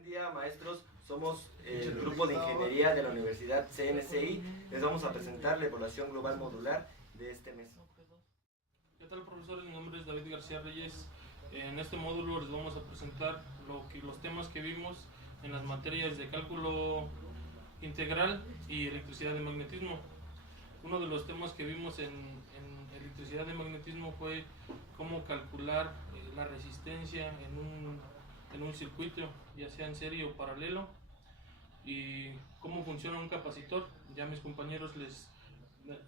Buen día, maestros. Somos el grupo de ingeniería de la Universidad CNCI. Les vamos a presentar la evaluación global modular de este mes. ¿Qué tal, profesores? Mi nombre es David García Reyes. En este módulo les vamos a presentar los temas que vimos en las materias de cálculo integral y electricidad de magnetismo. Uno de los temas que vimos en electricidad de magnetismo fue cómo calcular la resistencia en un circuito, ya sea en serie o paralelo, y cómo funciona un capacitor. Ya mis compañeros les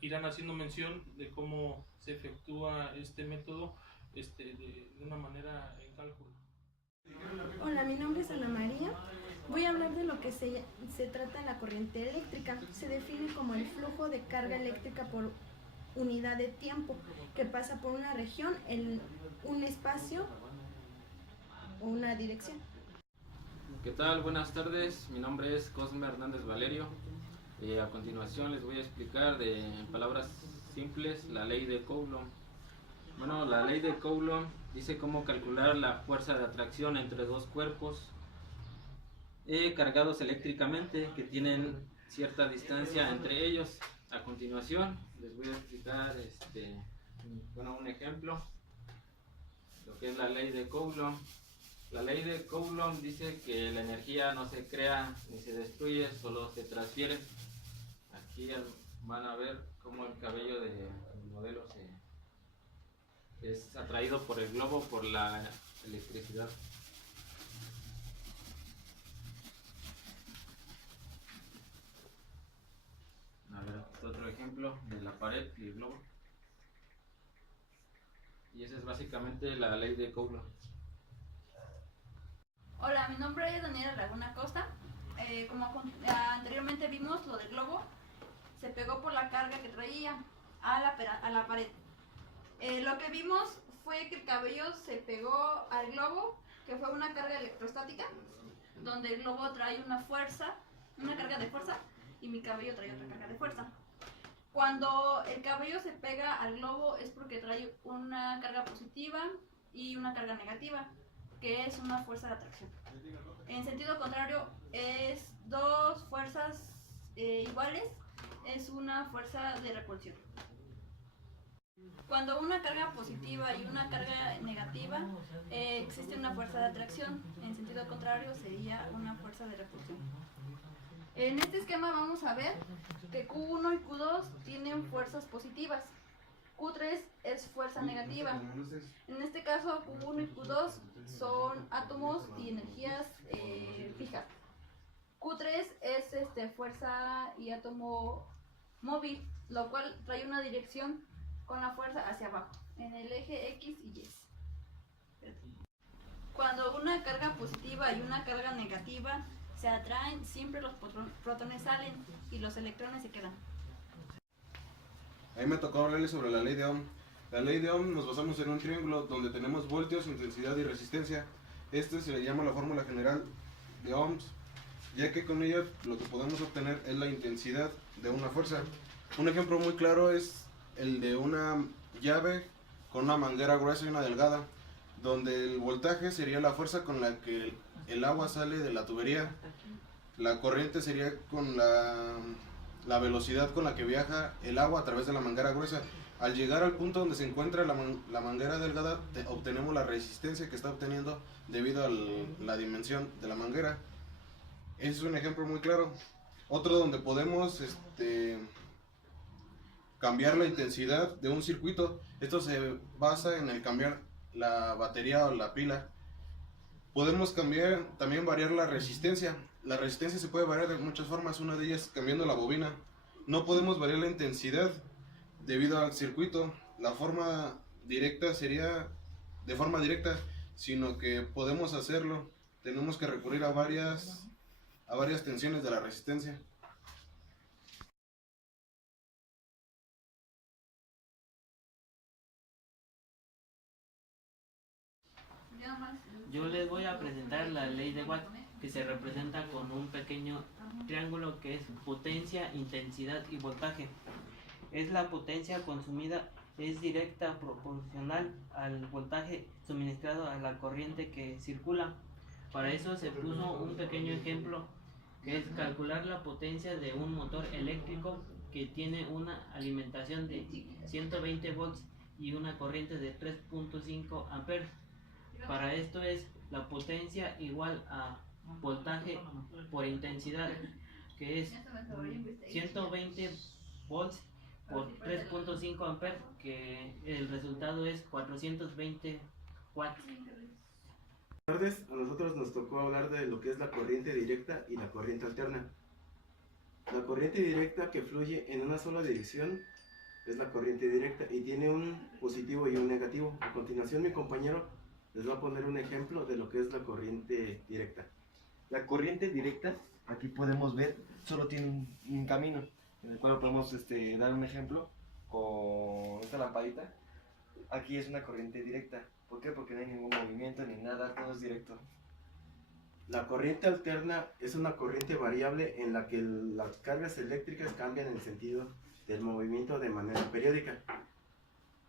irán haciendo mención de cómo se efectúa este método de una manera en cálculo. Hola, mi nombre es Ana María. Voy a hablar de lo que se trata en la corriente eléctrica. Se define como el flujo de carga eléctrica por unidad de tiempo que pasa por una región en un espacio o una dirección. ¿Qué tal? Buenas tardes, mi nombre es Cosme Hernández Valerio. A continuación les voy a explicar en palabras simples la ley de Coulomb. Bueno, la ley de Coulomb dice cómo calcular la fuerza de atracción entre dos cuerpos cargados eléctricamente que tienen cierta distancia entre ellos. A continuación les voy a explicar un ejemplo, lo que es la ley de Coulomb. La ley de Coulomb dice que la energía no se crea ni se destruye, solo se transfiere. Aquí van a ver cómo el cabello del modelo es atraído por el globo por la electricidad. A ver, este otro ejemplo de la pared y el globo. Y esa es básicamente la ley de Coulomb. Hola, mi nombre es Daniela Laguna Costa. Como anteriormente vimos lo del globo, se pegó por la carga que traía a la pared. Lo que vimos fue que el cabello se pegó al globo, que fue una carga electrostática, donde el globo trae una carga de fuerza, y mi cabello trae otra carga de fuerza. Cuando el cabello se pega al globo es porque trae una carga positiva y una carga negativa, que es una fuerza de atracción. En sentido contrario, es dos fuerzas iguales, es una fuerza de repulsión. Cuando una carga positiva y una carga negativa, existe una fuerza de atracción. En sentido contrario, sería una fuerza de repulsión. En este esquema vamos a ver que Q1 y Q2 tienen fuerzas positivas. Q3 es fuerza negativa. En este caso, Q1 y Q2 son átomos y energías fijas. Q3 es fuerza y átomo móvil, lo cual trae una dirección con la fuerza hacia abajo, en el eje X y Y. Cuando una carga positiva y una carga negativa se atraen, siempre los protones salen y los electrones se quedan. A mí me tocó hablarles sobre la ley de Ohm. La ley de Ohm nos basamos en un triángulo donde tenemos voltios, intensidad y resistencia. Este se le llama la fórmula general de Ohms, ya que con ella lo que podemos obtener es la intensidad de una fuerza. Un ejemplo muy claro es el de una llave con una manguera gruesa y una delgada, donde el voltaje sería la fuerza con la que el agua sale de la tubería. La corriente sería con la velocidad con la que viaja el agua a través de la manguera gruesa. Al llegar al punto donde se encuentra la manguera delgada, obtenemos la resistencia que está obteniendo debido a la dimensión de la manguera. Ese es un ejemplo muy claro. Otro donde podemos cambiar la intensidad de un circuito. Esto se basa en el cambiar la batería o la pila. Podemos también variar la resistencia. La resistencia se puede variar de muchas formas, una de ellas cambiando la bobina. No podemos variar la intensidad debido al circuito. La forma directa sería de forma directa, sino que podemos hacerlo. Tenemos que recurrir a varias tensiones de la resistencia. Yo les voy a presentar la ley de Watt, que se representa con un pequeño triángulo que es potencia, intensidad y voltaje. Es la potencia consumida, es directa proporcional al voltaje suministrado a la corriente que circula. Para eso se puso un pequeño ejemplo, que es calcular la potencia de un motor eléctrico que tiene una alimentación de 120 volts y una corriente de 3.5 amperes. Para esto es la potencia igual a voltaje por intensidad, que es 120 volts por 3.5 amperes, que el resultado es 420 watts. Buenas tardes, a nosotros nos tocó hablar de lo que es la corriente directa y la corriente alterna. La corriente directa que fluye en una sola dirección es la corriente directa y tiene un positivo y un negativo. A continuación mi compañero les va a poner un ejemplo de lo que es la corriente directa. La corriente directa, aquí podemos ver, solo tiene un camino, en el cual podemos dar un ejemplo con esta lamparita. Aquí es una corriente directa. ¿Por qué? Porque no hay ningún movimiento ni nada, todo es directo. La corriente alterna es una corriente variable en la que las cargas eléctricas cambian el sentido del movimiento de manera periódica.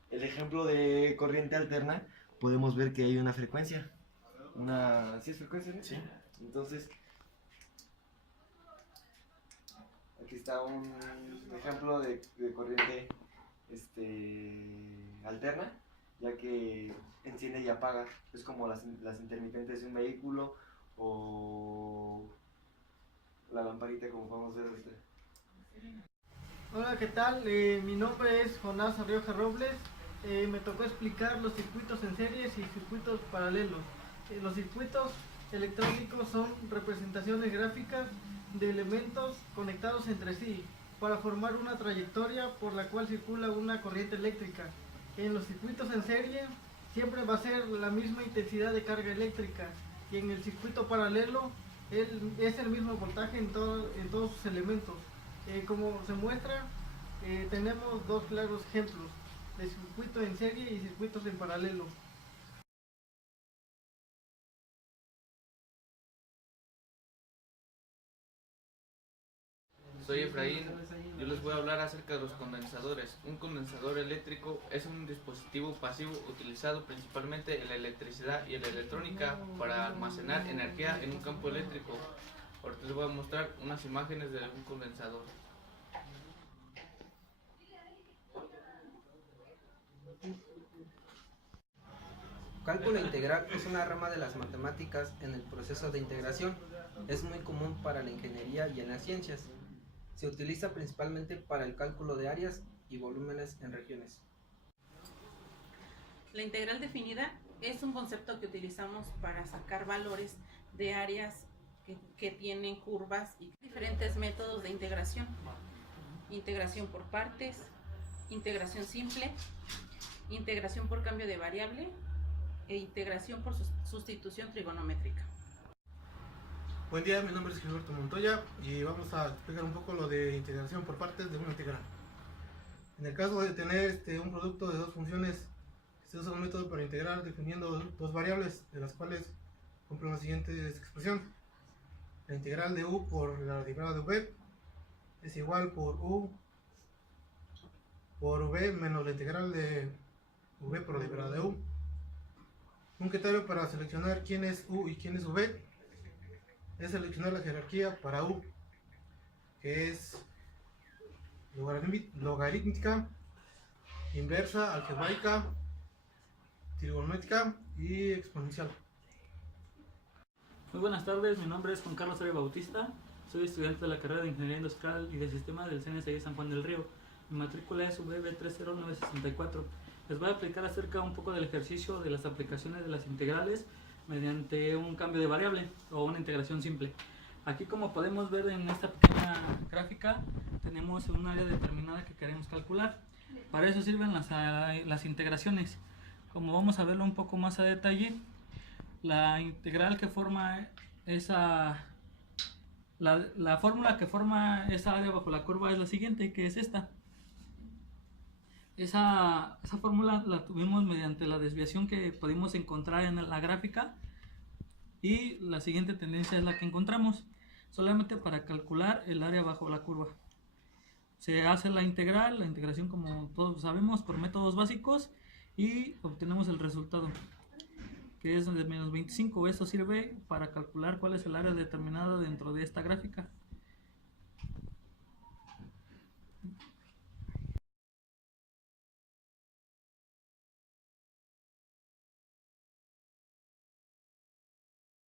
El ejemplo de corriente alterna, podemos ver que hay una frecuencia. ¿Sí es frecuencia? ¿No? Sí. Entonces, aquí está un ejemplo de corriente alterna, ya que enciende y apaga. Es como las intermitentes de un vehículo o la lamparita, como podemos ver ahorita. Hola, ¿qué tal? Mi nombre es Jonás Arrioja Robles. Me tocó explicar los circuitos en series y circuitos paralelos. Los circuitos electrónicos son representaciones gráficas de elementos conectados entre sí para formar una trayectoria por la cual circula una corriente eléctrica. En los circuitos en serie siempre va a ser la misma intensidad de carga eléctrica, y en el circuito paralelo es el mismo voltaje en todos sus elementos. Como se muestra, tenemos dos claros ejemplos de circuito en serie y circuitos en paralelo. Soy Efraín, yo les voy a hablar acerca de los condensadores. Un condensador eléctrico es un dispositivo pasivo utilizado principalmente en la electricidad y en la electrónica para almacenar energía en un campo eléctrico. Ahorita les voy a mostrar unas imágenes de un condensador. Cálculo integral es una rama de las matemáticas en el proceso de integración. Es muy común para la ingeniería y en las ciencias. Se utiliza principalmente para el cálculo de áreas y volúmenes en regiones. La integral definida es un concepto que utilizamos para sacar valores de áreas que tienen curvas y diferentes métodos de integración. Integración por partes, integración simple, integración por cambio de variable e integración por sustitución trigonométrica. Buen día, mi nombre es Gilberto Montoya y vamos a explicar un poco lo de integración por partes de una integral. En el caso de tener un producto de dos funciones, se usa un método para integrar definiendo dos variables, de las cuales cumplen la siguiente expresión. La integral de u por la derivada de v es igual por u por v menos la integral de v por la derivada de u. Un criterio para seleccionar quién es u y quién es v es seleccionar la jerarquía para u, que es logarítmica, inversa, algebraica, trigonométrica y exponencial. Muy buenas tardes, mi nombre es Juan Carlos Arias Bautista, soy estudiante de la carrera de Ingeniería Industrial y de Sistemas del CNSI San Juan del Río. Mi matrícula es UBB30964. Les voy a explicar acerca un poco del ejercicio de las aplicaciones de las integrales mediante un cambio de variable o una integración simple. Aquí, como podemos ver en esta pequeña gráfica, tenemos un área determinada que queremos calcular. Para eso sirven las integraciones. Como vamos a verlo un poco más a detalle, la integral que forma la fórmula que forma esa área bajo la curva es la siguiente, que es esta. Esa fórmula la tuvimos mediante la desviación que pudimos encontrar en la gráfica, y la siguiente tendencia es la que encontramos solamente para calcular el área bajo la curva. Se hace la integración, como todos sabemos, por métodos básicos, y obtenemos el resultado, que es de menos 25. Esto sirve para calcular cuál es el área determinada dentro de esta gráfica.